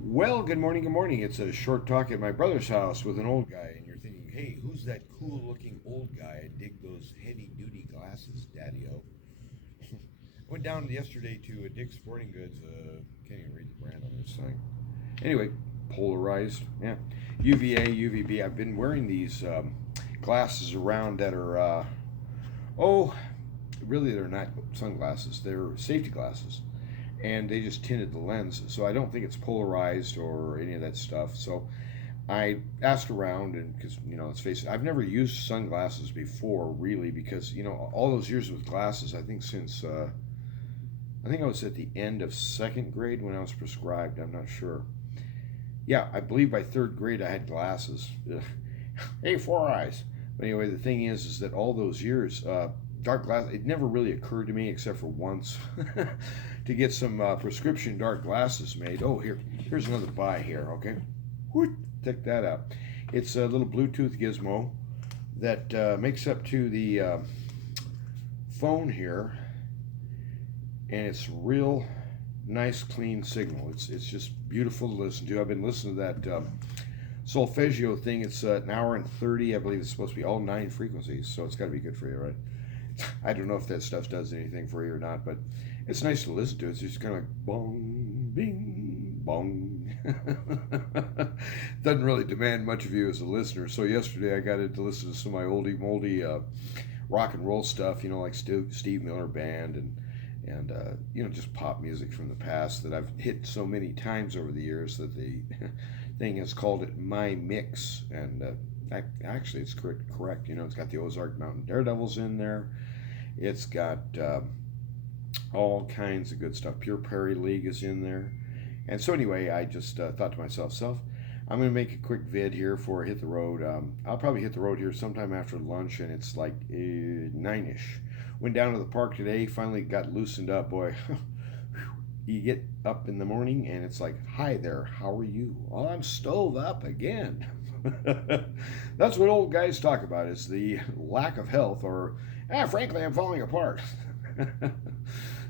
Well, good morning, good morning. It's a short talk at my brother's house with an old guy, and you're thinking, hey, who's that cool looking old guy? I dig those heavy duty glasses, Daddy O. Went down yesterday to Dick's Sporting Goods. Can't even read the brand on this thing. Anyway, polarized, yeah. UVA, UVB. I've been wearing these glasses around that are, oh, really, they're not sunglasses, they're safety glasses, and they just tinted the lens, so I don't think it's polarized or any of that stuff. So I asked around, and because let's face it, I've never used sunglasses before, really, because all those years with glasses. I think since I think I was at the end of second grade when I was prescribed. I'm not sure. Yeah, I believe by third grade I had glasses. Hey, four eyes. But anyway, the thing is that all those years, dark glasses. It never really occurred to me, except for once, to get some prescription dark glasses made. Oh, here's another buy here. Okay, whoop, check that out. It's a little Bluetooth gizmo that makes up to the phone here, and it's real nice, clean signal. It's just beautiful to listen to. I've been listening to that solfeggio thing. It's an hour and 30. I believe it's supposed to be all 9 frequencies, so it's got to be good for you, right? I don't know if that stuff does anything for you or not, but it's nice to listen to. It's just kind of like bong, bing, bong. Doesn't really demand much of you as a listener. So yesterday I got to listen to some of my oldie moldy rock and roll stuff, like Steve Miller Band and just pop music from the past that I've hit so many times over the years that the thing has called it my mix. And actually, it's correct. It's got the Ozark Mountain Daredevils in there. It's got all kinds of good stuff. Pure Prairie League is in there. And so anyway, I just thought to myself, I'm going to make a quick vid here before I hit the road. I'll probably hit the road here sometime after lunch, and it's like 9-ish. Went down to the park today, finally got loosened up, boy. You get up in the morning, and it's like, hi there, how are you? Well, I'm stove up again. That's what old guys talk about, is the lack of health, or, frankly, I'm falling apart.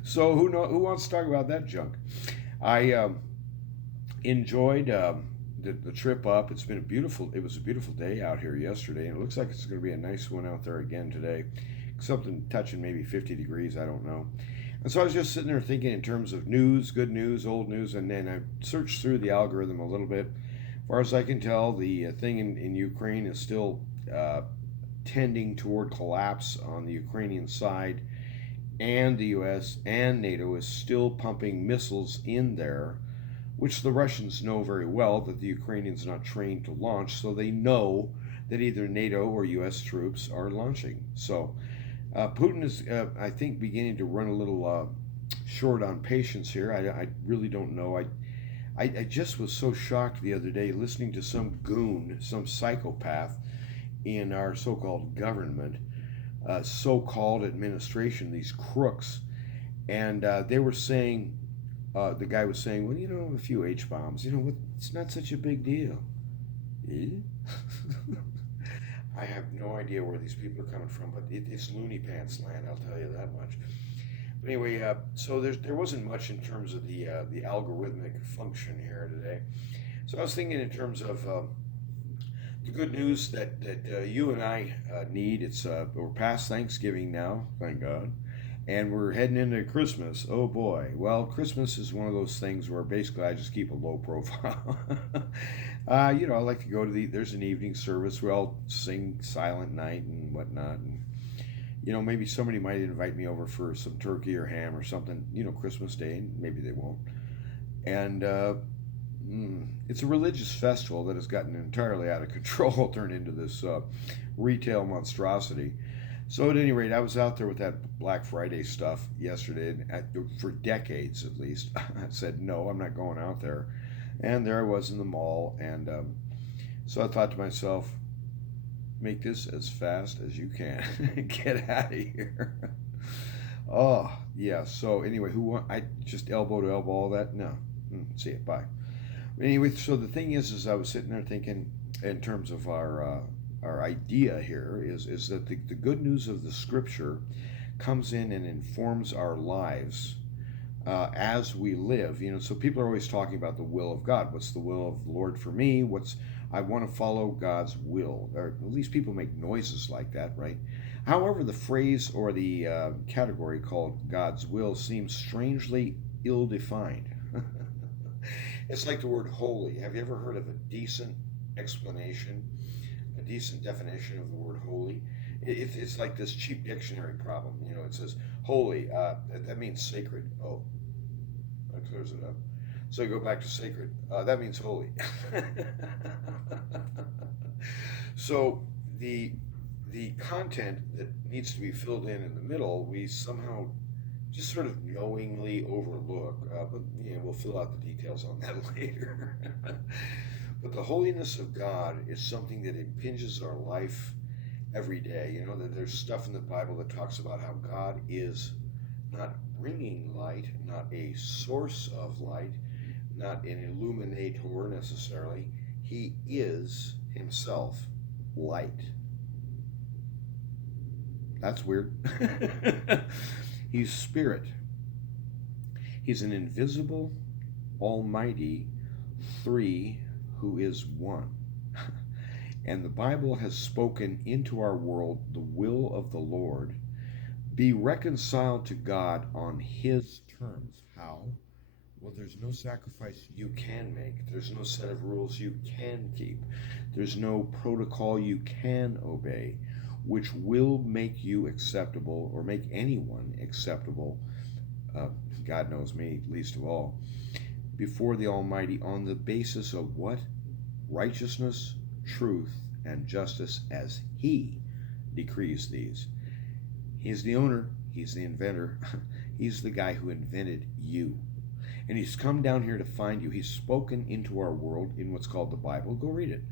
So who wants to talk about that junk? I enjoyed the trip up. It was a beautiful day out here yesterday, and it looks like it's going to be a nice one out there again today. Something touching maybe 50 degrees, I don't know. And so I was just sitting there thinking in terms of news, good news, old news, and then I searched through the algorithm a little bit. As far as I can tell, the thing in Ukraine is still tending toward collapse on the Ukrainian side, and the US and NATO is still pumping missiles in there, which the Russians know very well that the Ukrainians are not trained to launch, so they know that either NATO or US troops are launching. So Putin is, I think, beginning to run a little short on patience here. I really don't know. I just was so shocked the other day listening to some goon, some psychopath in our so called government, so called administration, these crooks. And they were saying, the guy was saying, well, a few H bombs, what? It's not such a big deal. Eh? I have no idea where these people are coming from, but it's loony pants land. I'll tell you that much. But anyway, so there wasn't much in terms of the algorithmic function here today. So I was thinking in terms of the good news that you and I need. It's we're past Thanksgiving now, thank God, and we're heading into Christmas. Oh boy! Well, Christmas is one of those things where basically I just keep a low profile. I like to go to there's an evening service. We all sing Silent Night and whatnot, and maybe somebody might invite me over for some turkey or ham or something. Christmas Day, and maybe they won't. And it's a religious festival that has gotten entirely out of control, turned into this retail monstrosity. So at any rate, I was out there with that Black Friday stuff yesterday, and for decades at least, I said no, I'm not going out there. And there I was in the mall, and so I thought to myself, make this as fast as you can, get out of here. Oh yeah. So anyway, who want? I just elbow to elbow all that? No. See it. Bye. Anyway, so the thing is I was sitting there thinking, in terms of our idea here, is that the good news of the Scripture comes in and informs our lives as we live. So people are always talking about the will of God. What's the will of the Lord for me? I want to follow God's will. Or at least people make noises like that, right? However, the phrase or the category called God's will seems strangely ill-defined. It's like the word holy. Have you ever heard of a decent explanation, a decent definition of the word holy? It's like this cheap dictionary problem. It says holy, that means sacred. Oh, that clears it up. So you go back to sacred. That means holy. So the content that needs to be filled in the middle, we somehow just sort of knowingly overlook. But we'll fill out the details on that later. But the holiness of God is something that impinges our life every day. That there's stuff in the Bible that talks about how God is not bringing light, not a source of light, not an illuminator necessarily. He is himself light. That's weird. He's spirit. He's an invisible, almighty three who is one. And the Bible has spoken into our world the will of the Lord. Be reconciled to God on his terms. How? Well, there's no sacrifice you can make. There's no set of rules you can keep. There's no protocol you can obey, which will make you acceptable or make anyone acceptable, God knows me least of all, before the Almighty on the basis of what? Righteousness, truth, and justice as he decrees these. He's the owner. He's the inventor. He's the guy who invented you. And he's come down here to find you. He's spoken into our world in what's called the Bible. Go read it.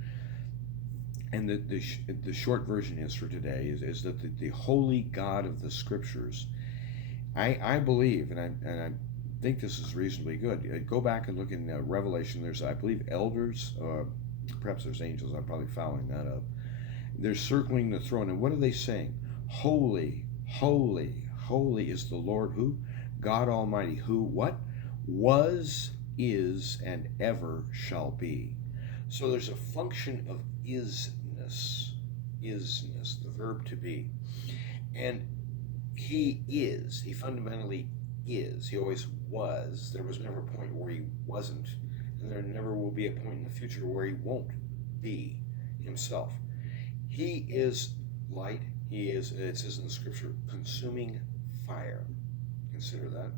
And the short version is for today is that the holy God of the Scriptures, I believe, and I think this is reasonably good. Go back and look in Revelation. There's, I believe, elders, perhaps there's angels. I'm probably fouling that up. They're circling the throne. And what are they saying? Holy, holy, holy is the Lord who? God Almighty, who what? Was, is, and ever shall be. So there's a function of isness, the verb to be. And he is, he fundamentally is. He always was. There was never a point where he wasn't, and there never will be a point in the future where he won't be himself. He is light. He is, it says in the Scripture, consuming fire. Consider that.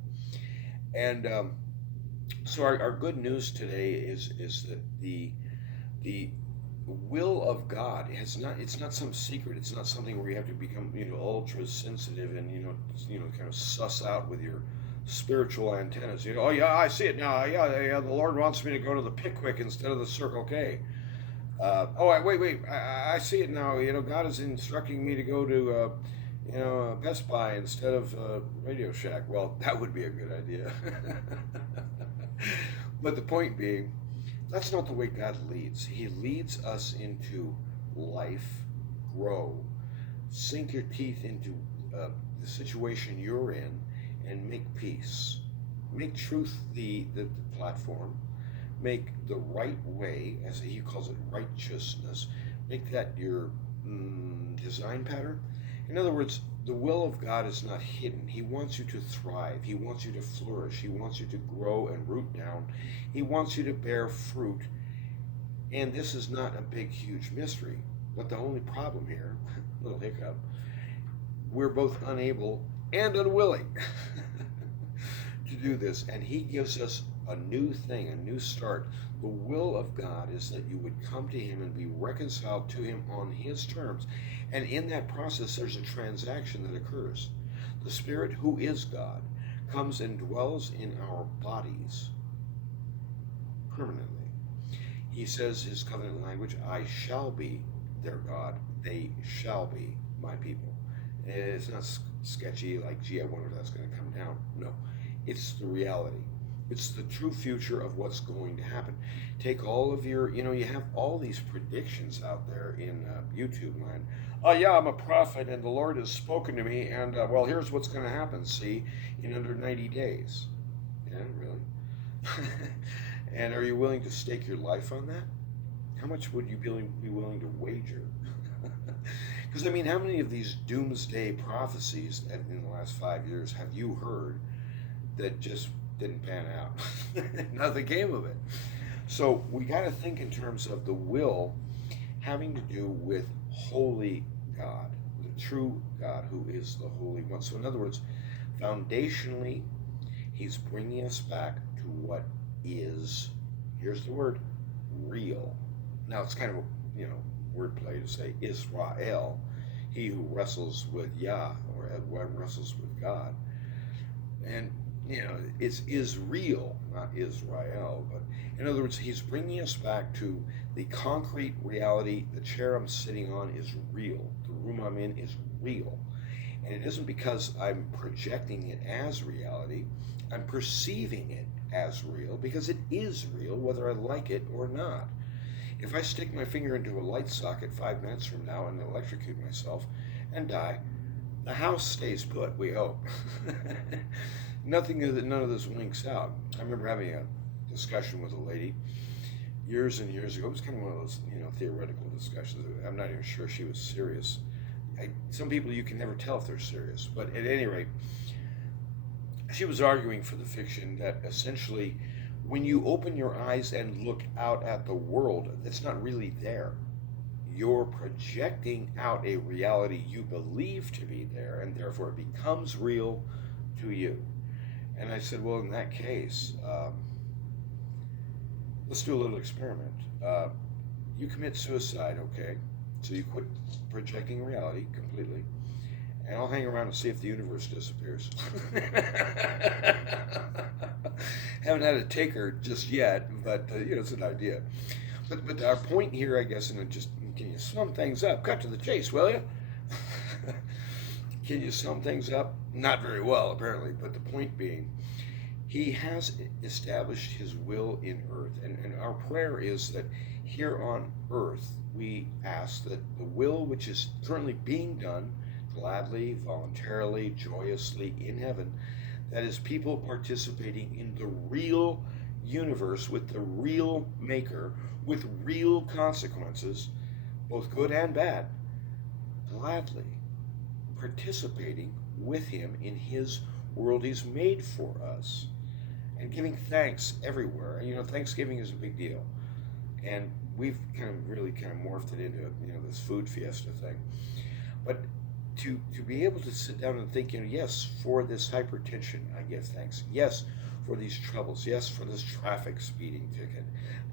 And so our good news today is that the will of God it's not some secret. It's not something where you have to become ultra sensitive and kind of suss out with your spiritual antennas. Oh yeah, I see it now. Yeah. The Lord wants me to go to the Pickwick instead of the Circle K. Wait. I see it now. God is instructing me to go to Best Buy instead of Radio Shack. Well, that would be a good idea. But the point being, that's not the way God leads. He leads us into life, grow, sink your teeth into the situation you're in, and make peace. Make truth the platform. Make the right way, as he calls it, righteousness. Make that your design pattern. In other words, the will of God is not hidden. He wants you to thrive. He wants you to flourish. He wants you to grow and root down. He wants you to bear fruit. And this is not a big, huge mystery. But the only problem here, little hiccup, we're both unable and unwilling to do this. And he gives us a new thing, a new start. The will of God is that you would come to him and be reconciled to him on his terms. And in that process, there's a transaction that occurs. The Spirit, who is God, comes and dwells in our bodies permanently. He says his covenant language, I shall be their God. They shall be my people. And it's not sketchy like, gee, I wonder if that's going to come down. No, it's the reality. It's the true future of what's going to happen. Take all of your, you have all these predictions out there in YouTube land. Oh yeah, I'm a prophet and the Lord has spoken to me and well, here's what's going to happen, see, in under 90 days. Yeah, really. And are you willing to stake your life on that? How much would you be willing to wager? Because, I mean, how many of these doomsday prophecies in the last 5 years have you heard that just didn't pan out? Nothing came of it. So we got to think in terms of the will having to do with holy God, the true God who is the Holy One. So, in other words, foundationally, He's bringing us back to what is, here's the word, real. Now, it's kind of a, wordplay to say Israel, he who wrestles with Yah, or wrestles with God. And, it's Israel, not Israel. But in other words, he's bringing us back to the concrete reality. The chair I'm sitting on is real. The room I'm in is real. And it isn't because I'm projecting it as reality. I'm perceiving it as real because it is real, whether I like it or not. If I stick my finger into a light socket 5 minutes from now and electrocute myself and die, the house stays put, we hope. None of this winks out. I remember having a discussion with a lady years and years ago. It was kind of one of those, theoretical discussions. I'm not even sure she was serious. Some people you can never tell if they're serious. But at any rate, she was arguing for the fiction that essentially when you open your eyes and look out at the world, it's not really there. You're projecting out a reality you believe to be there, and therefore it becomes real to you. And I said, well, in that case, let's do a little experiment. You commit suicide, okay? So you quit projecting reality completely, and I'll hang around and see if the universe disappears. Haven't had a taker just yet, but it's an idea. But our point here, I guess, and just can you sum things up? Cut to the chase, will you? Can you sum things up? Not very well, apparently. But the point being, he has established his will in earth, and our prayer is that here on earth we ask that the will which is currently being done gladly, voluntarily, joyously in heaven, that is people participating in the real universe with the real maker, with real consequences, both good and bad, gladly participating with him in his world he's made for us, and giving thanks everywhere. Thanksgiving is a big deal, and we've really morphed it into this food fiesta thing. But to be able to sit down and think, yes, for this hypertension, I give thanks. Yes, for these troubles. Yes, for this traffic speeding ticket.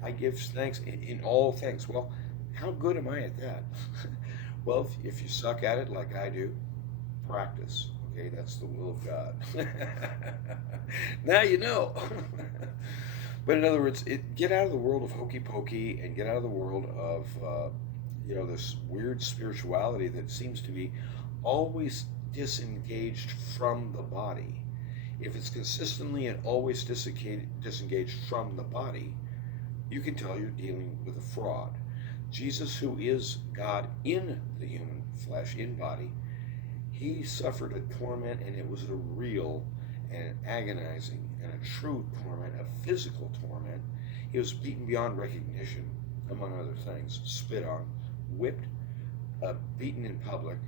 I give thanks in all things. Well, how good am I at that? Well, if you suck at it like I do, practice. Okay, that's the will of God. Now you know. But in other words, get out of the world of hokey pokey and get out of the world of this weird spirituality that seems to be always disengaged from the body. If it's consistently and always disengaged from the body, you can tell you're dealing with a fraud. Jesus, who is God in the human flesh, in body, he suffered a torment, and it was a real and an agonizing and a true torment, a physical torment. He was beaten beyond recognition, among other things, spit on, whipped, beaten in public.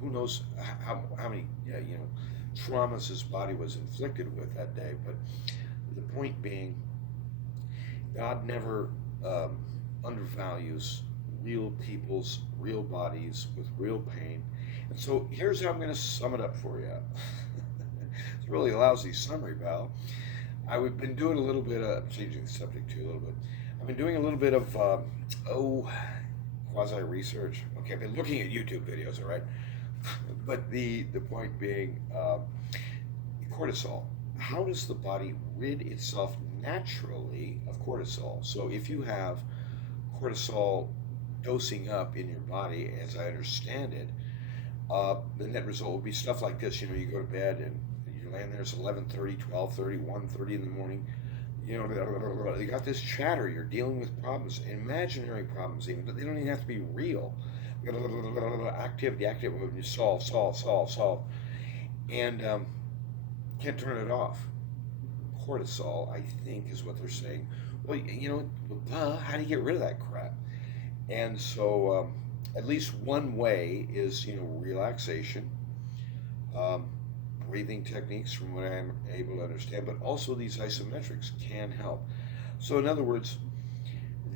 Who knows how many traumas his body was inflicted with that day. But the point being, God never undervalues real people's real bodies with real pain. And so here's how I'm going to sum it up for you. It's really a lousy summary, pal. I've been doing a little bit of, changing the subject too a little bit. I've been doing a little bit of, quasi-research. Okay, I've been looking at YouTube videos, all right? But the point being, cortisol. How does the body rid itself naturally of cortisol? So if you have cortisol dosing up in your body, as I understand it, the net result would be stuff like this. You go to bed and you're laying there, it's 11:30, 12:30, 1:30 in the morning. You got this chatter, you're dealing with problems, imaginary problems even, but they don't even have to be real. Activity, when you solve. And can't turn it off. cortisol, I think, is what they're saying. Well, how do you get rid of that crap? And so, at least one way is, relaxation, um, breathing techniques, from what I'm able to understand, but also these isometrics can help. So, in other words,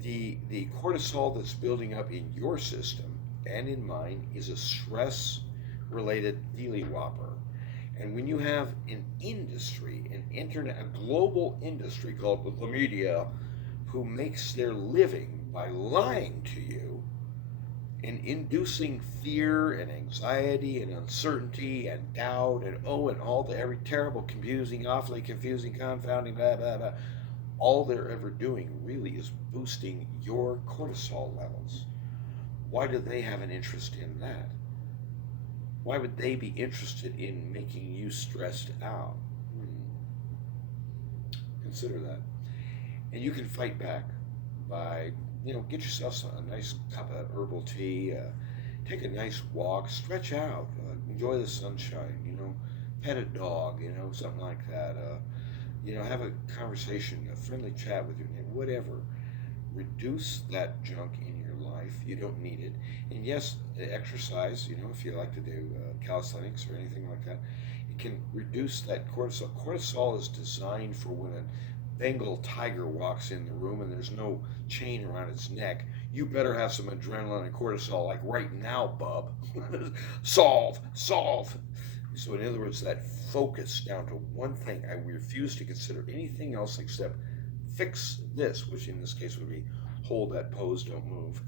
the cortisol that's building up in your system and in mine is a stress related dealy whopper. And when you have an industry, an internet, a global industry called the media, who makes their living by lying to you and inducing fear and anxiety and uncertainty and doubt and and all the every terrible, confusing, awfully confusing, confounding, blah, blah, blah, all they're ever doing really is boosting your cortisol levels. Why do they have an interest in that? Why would they be interested in making you stressed out? Consider that. And you can fight back by, get yourself a nice cup of herbal tea, take a nice walk, stretch out, enjoy the sunshine, pet a dog, something like that. Have a conversation, a friendly chat with your neighbor, whatever. Reduce that junk in your life. You don't need it. And yes, exercise, if you like to do calisthenics or anything like that, it can reduce that cortisol. Cortisol is designed for when a Bengal tiger walks in the room and there's no chain around its neck. You better have some adrenaline and cortisol, like right now, bub. solve. So in other words, that focus down to one thing. I refuse to consider anything else except fix this, which in this case would be hold that pose, don't move.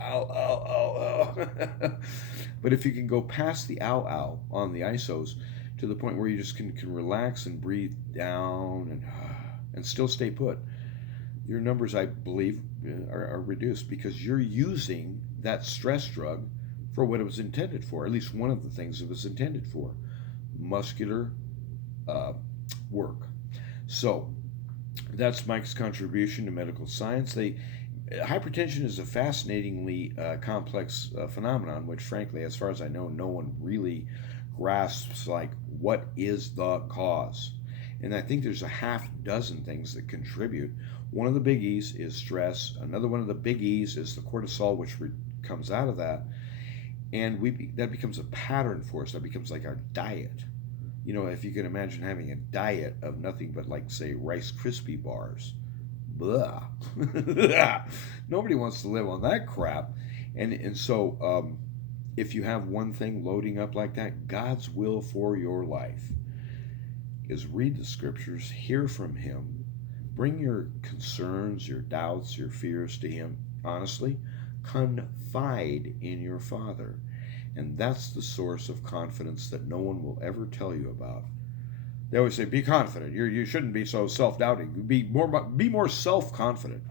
Ow, ow, ow, ow. But if you can go past the ow, ow on the ISOs to the point where you just can relax and breathe down and still stay put, your numbers, I believe, are reduced because you're using that stress drug for what it was intended for, at least one of the things it was intended for, muscular work. So that's Mike's contribution to medical science. Hypertension is a fascinatingly complex phenomenon, which frankly, as far as I know, no one really grasps, like, what is the cause? And I think there's a half dozen things that contribute. One of the biggies is stress. Another one of the biggies is the cortisol, which comes out of that. And that becomes a pattern for us. That becomes like our diet. If you can imagine having a diet of nothing but, like, say, Rice Krispie bars. Blah. Nobody wants to live on that crap. And so if you have one thing loading up like that, God's will for your life is read the scriptures, hear from Him, bring your concerns, your doubts, your fears to Him honestly, confide in your Father. And that's the source of confidence that no one will ever tell you about. They always say, be confident. You shouldn't be so self-doubting. Be more self-confident.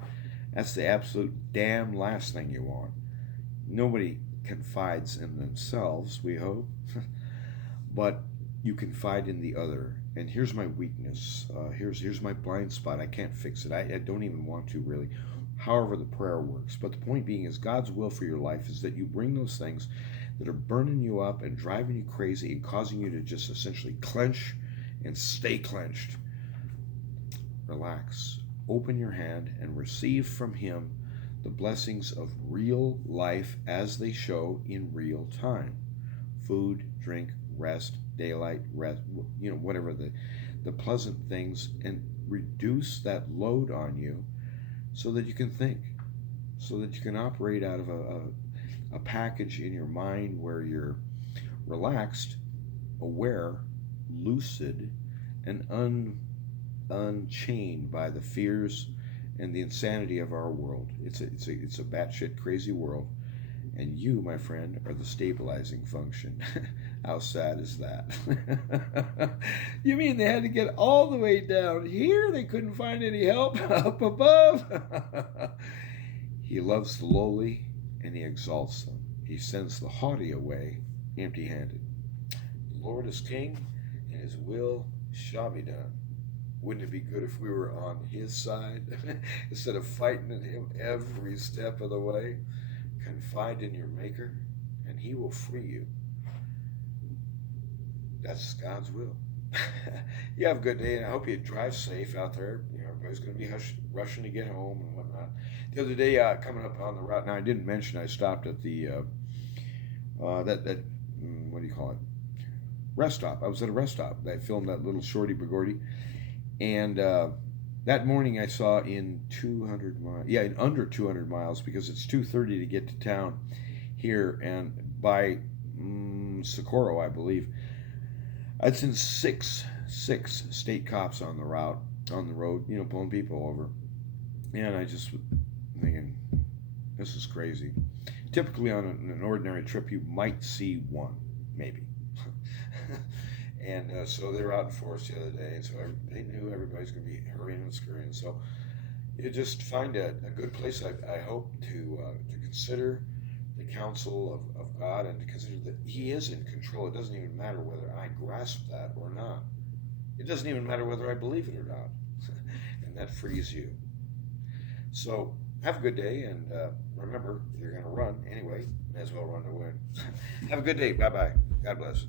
That's the absolute damn last thing you want. Nobody confides in themselves, we hope. But you confide in the other. And here's my weakness. Here's my blind spot. I can't fix it. I don't even want to, really. However the prayer works. But the point being is God's will for your life is that you bring those things that are burning you up and driving you crazy and causing you to just essentially clench and stay clenched. Relax. Open your hand and receive from Him the blessings of real life as they show in real time. Food, drink, rest, daylight, rest, whatever the pleasant things, and reduce that load on you so that you can think, so that you can operate out of a package in your mind where you're relaxed, aware, lucid, and unchained by the fears and the insanity of our world. It's a batshit crazy world, and you, my friend, are the stabilizing function. How sad is that? You mean they had to get all the way down here? They couldn't find any help up above? He loves the lowly and He exalts them. He sends the haughty away empty-handed. The Lord is king, and His will shall be done. Wouldn't it be good if we were on His side instead of fighting in Him every step of the way? Confide in your Maker, and He will free you. That's God's will. You have a good day, and I hope you drive safe out there. Everybody's going to be rushing to get home and whatnot. The other day, coming up on the route, now I didn't mention I stopped at the what do you call it? Rest stop. I was at a rest stop. I filmed that little shorty Bagordi, and that morning I saw in 200 miles, yeah, in under 200 miles, because it's 2:30 to get to town here, and by Socorro, I believe, I'd seen six state cops on the road, pulling people over, and I just thinking, this is crazy. Typically on an ordinary trip, you might see one, maybe. And so they were out in force the other day, and so they knew everybody's going to be hurrying and scurrying. So you just find a good place, I hope, to consider the counsel of God, and to consider that He is in control. It doesn't even matter whether I grasp that or not. It doesn't even matter whether I believe it or not. And that frees you. So have a good day, and remember, you're going to run anyway. May as well run to win. Have a good day. Bye-bye. God bless.